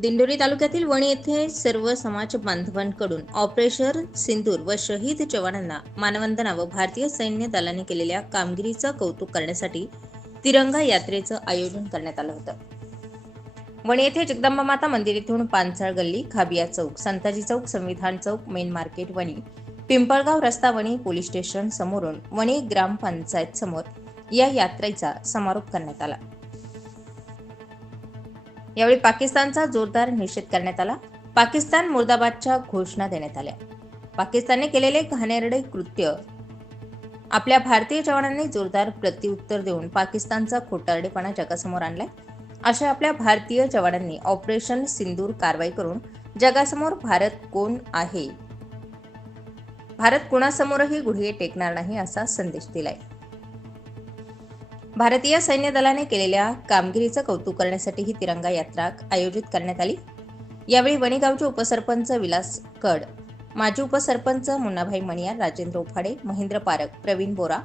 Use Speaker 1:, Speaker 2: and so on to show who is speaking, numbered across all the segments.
Speaker 1: दिंडोरी तालुक्यातील वणी येथे सर्व समाज बांधवांकडून ऑपरेशन सिंदूर व शहीद जवानांना मानवंदना व भारतीय सैन्य दलाने केलेल्या कामगिरीचं कौतुक करण्यासाठी तिरंगा यात्रेचं आयोजन करण्यात आलं होतं. वणी येथे जगदंबा माता मंदिर येथून पानसाळ गल्ली खाबिया चौक संताजी चौक संविधान चौक मेन मार्केट वणी पिंपळगाव रस्ता वणी पोलीस स्टेशन समोरून वणी ग्रामपंचायत समोर या यात्रेचा समारोप करण्यात आला. यावेळी पाकिस्तानचा जोरदार निषेध करण्यात आला. पाकिस्तान मुर्दाबादच्या घोषणा देण्यात आल्या. पाकिस्तानने केलेले घाणेरडे कृत्य आपल्या भारतीय जवानांनी जोरदार प्रत्युत्तर देऊन पाकिस्तानचा खोटारडेपणा जगासमोर आणलाय. अशा आपल्या भारतीय जवानांनी ऑपरेशन सिंदूर कारवाई करून जगासमोर भारत कोण आहे? भारत कुणासमोरही गुढे टेकणार नाही असा संदेश दिलाय. भारतीय सैन्य दलाने केलेल्या कामगिरीचं कौतुक करण्यासाठी ही तिरंगा यात्रा आयोजित करण्यात आली. यावेळी वणीगावचे उपसरपंच विलास कड माजी उपसरपंच मुन्नाभाई मणियार राजेंद्र उफाडे महेंद्र पारक प्रवीण बोरा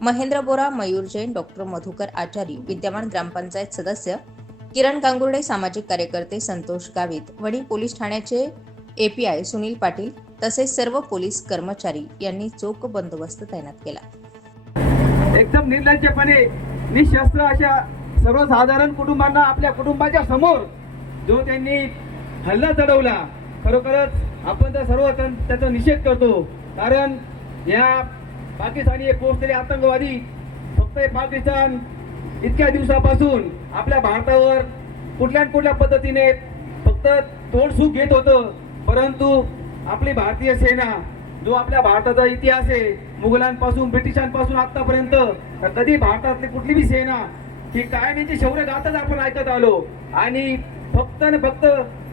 Speaker 1: महेंद्र बोरा मयूर जैन डॉक्टर मधुकर आचारी विद्यमान ग्रामपंचायत सदस्य किरण गांगुर्डे सामाजिक कार्यकर्ते संतोष गावित वणी पोलीस ठाण्याचे एपीआय सुनील पाटील तसेच सर्व पोलीस कर्मचारी यांनी चोख बंदोबस्त तैनात केला.
Speaker 2: एकदम निर्लज्जपणे निशस्त्र अशा सर्वसाधारण कुटुंबांना आपल्या कुटुंबाच्या समोर जो त्यांनी हल्ला चढवला खरोखरच आपण तर सर्व त्याचा निषेध करतो. कारण या पाकिस्तानी एक पोहोचलेले आतंकवादी फक्त पाकिस्तान इतक्या दिवसापासून आपल्या भारतावर कुठल्या न कुठल्या पद्धतीने फक्त तोडसूक घेत होतं. परंतु आपली भारतीय सेना जो आपल्या भारताचा इतिहास आहे मुघलांपासून ब्रिटिशांपासून आतापर्यंत तर कधी भारतातली कुठली बी सेना ही कायमीची शौर्य गाथाच आपण ऐकत आलो. आणि फक्त आणि फक्त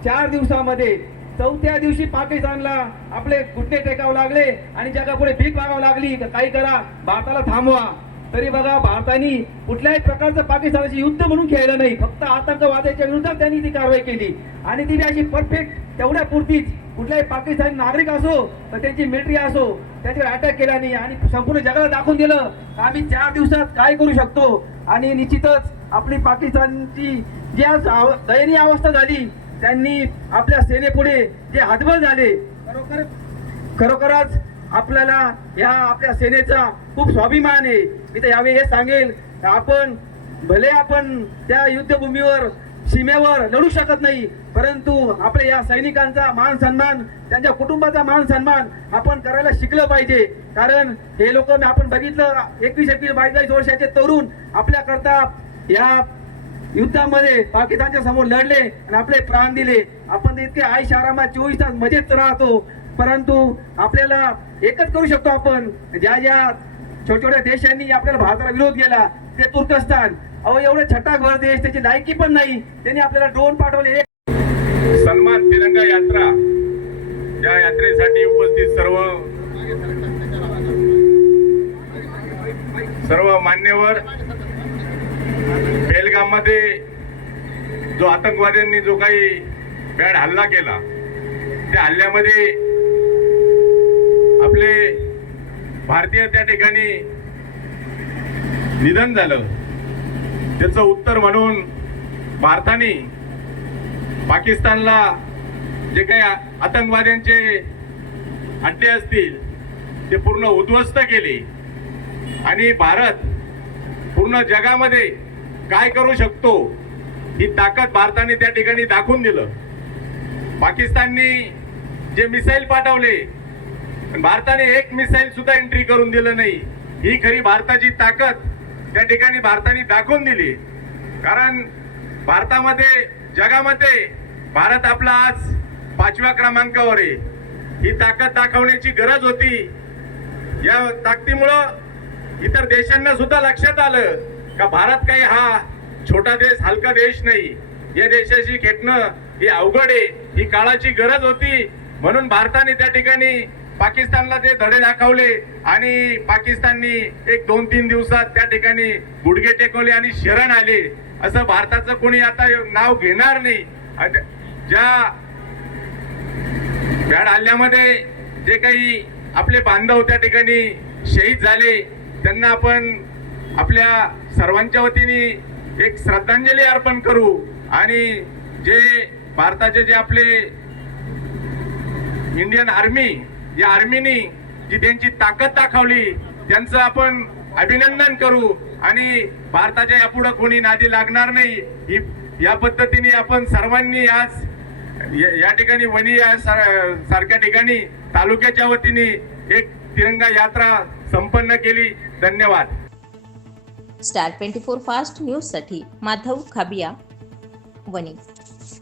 Speaker 2: चार दिवसामध्ये चौथ्या दिवशी पाकिस्तानला आपले घुटणे टेकावे लागले आणि जगापुढे भीक मागावं लागली. काही करा भारताला थांबवा. तरी बघा भारताने कुठल्याही प्रकारचं पाकिस्तानाशी युद्ध म्हणून खेळलं नाही. फक्त आतंकवादाच्या विरुद्धात त्यांनी ती कारवाई केली. आणि ती अशी परफेक्ट तेवढ्या पुरतीच कुठल्याही पाकिस्तानी नागरिक असो तर त्यांची मिलिटरी असो त्याच्यावर अटॅक केला नाही. आणि संपूर्ण जगाला दाखवून दिलं तर आम्ही चार दिवसात काय करू शकतो? आणि निश्चितच आपली पाकिस्तानची जी आज दयनीय अवस्था झाली त्यांनी आपल्या सेनेपुढे जे हातबल झाले खरोखर खरोखरच आपल्याला या आपल्या सेनेचा खूप स्वाभिमान आहे. मी तर यावेळी हे सांगेल आपण भले आपण त्या युद्धभूमीवर सीमेवर लढू शकत नाही परंतु आपल्या या सैनिकांचा मान सन्मान त्यांच्या कुटुंबाचा मान सन्मान आपण करायला शिकलं पाहिजे. कारण हे लोक आपण बघितलं एकवीस एकवीस बावीस बावीस वर्षाचे तरुण आपल्या करता या युद्धामध्ये पाकिस्तानच्या समोर लढले आणि आपले प्राण दिले. आपण इतके आई शहरामध्ये चोवीस तास मजेत राहतो परंतु आपल्याला एकच करू शकतो आपण ज्या ज्या छोट्या छोट्या देशांनी आपल्याला भारताला विरोध केला. ते तुर्कस्तान. अहो एवढे छटाकभर देश त्याची लायकी पण नाही. त्यांनी आपल्याला ड्रोन पाठवले.
Speaker 3: सन्मान तिरंगा यात्रा. या यात्रेसाठी उपस्थित सर्व सर्व मान्यवर मध्ये जो आतंकवाद्यांनी जो काही बॅड हल्ला केला त्या हल्ल्यामध्ये आपले भारतीय त्या ठिकाणी निधन झालं. त्याचं उत्तर म्हणून भारताने पाकिस्तानला जे काही आतंकवाद्यांचे अड्डे असतील ते पूर्ण उद्ध्वस्त केले. आणि भारत पूर्ण जगामध्ये काय करू शकतो ही ताकद भारताने त्या ठिकाणी दाखवून दिलं. पाकिस्ताननी जे मिसाईल पाठवले भारताने एक मिसाईल सुद्धा एंट्री करून दिलं नाही. ही खरी भारताची ताकद त्या ठिकाणी भारताने दाखवून दिली. कारण भारतामध्ये जगामध्ये भारत आपला आज पाचव्या क्रमांकावर आहे. ही ताकद दाखवण्याची गरज होती. या ताकदीमुळं इतर देशांना सुद्धा लक्षात आलं का भारत काही हा छोटा देश हलका देश नाही. या देशाशी खेटणं ही अवघड आहे. ही काळाची गरज होती. म्हणून भारताने त्या ठिकाणी पाकिस्तानला ते धडे दाखवले आणि पाकिस्ताननी एक दोन तीन दिवसात त्या ठिकाणी गुडघे टेकवले आणि शरण आले असं भारताचं कोणी आता नाव घेणार नाही. ज्या भ्याड हल्ल्यामध्ये जे काही आपले बांधव त्या ठिकाणी शहीद झाले त्यांना आपण आपल्या सर्वांच्या वतीने एक श्रद्धांजली अर्पण करू आणि जे भारताचे जे आपले इंडियन आर्मी या आर्मीनी जी त्यांची ताकद दाखवली त्यांचं आपण अभिनंदन करू. आणि भारताच्या यापुढे कोणी नादी लागणार नाही ही या पद्धतीने आपण सर्वांनी आज या- ठिकाणी वणी या सारख्या ठिकाणी तालुक्याच्या वतीने एक तिरंगा यात्रा संपन्न केली. धन्यवाद.
Speaker 1: स्टार ट्वेंटी फोर फास्ट न्यूजसाठी माधव खाबिया वणी.